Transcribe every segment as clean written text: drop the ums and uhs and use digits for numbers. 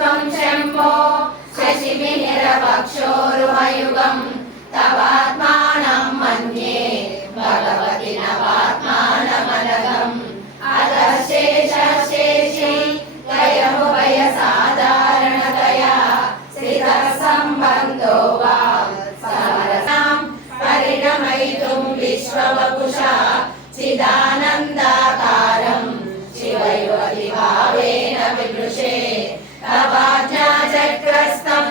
त्वं शम्भो शशिभिनिरवक्षोरुहयुगं तवात्मानं मन्ये भगवति नवात्मानमनघम् अधशेषशेषी दयमुभयसाधारणतया स्थितः सम्बन्धो वा समरसां परिणमयितुं विश्ववपुषा चिदानन्दाकारं शिवयुवतिभावेन विमृशे तवाज्ञाचक्रस्तं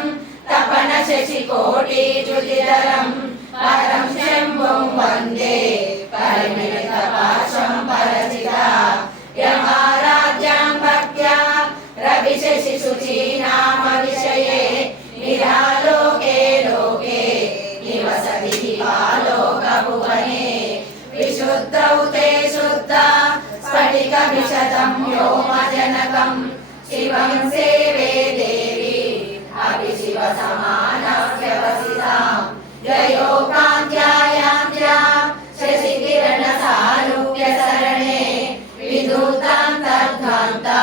तपनशशिकोटिज्युतिधरं परं शम्भुं वन्दे परिमिलितपाशं परचिता यमाराध्यां भक्त्या रविशशिशुचीनामविषये निरालोके लोके निवसति दिवालोकभुवने विशुद्धौ ते शुद्धा स्फटिकविशतं व्योमजनकं शिवं सेवे देवी अभिशिवसमानव्यवसितां जयोकान्त्यायान्त्यां शशिकिरणसारूप्यसरणे विधूतान्तर्ध्वान्ता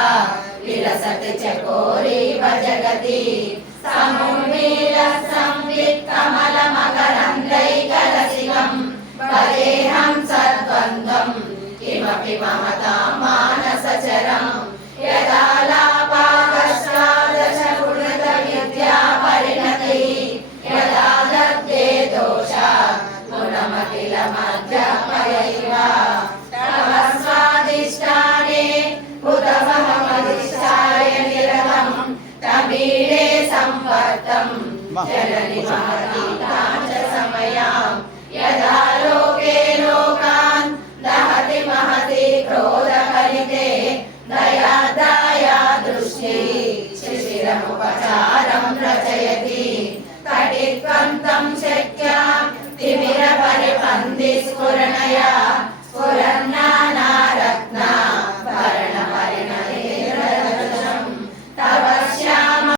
विलसति चकोरीव जगति समुन्मीलः संवित्कमलमकरन्दैकरसिकं वदेऽहं सद्वन्द्वं किमपि महतां मानसचरं यदालापाकष्टादशगुणितविद्या परिणतिः यदा दत्ते दोषात् गुणमखिलमध्यापयैव तव स्वादिष्टाने बुधमहमधिष्ठाय निरतं तमीडे संवर्तं जननि महतीतां च समयां यदा लोके लोकान् दहति महती क्रोधकलिते दयादाया दृष्टिः शिशिरमुपचारं रचयति कटित्वन्तं शक्यां तिमिरपरिपन्थिस्फुरणया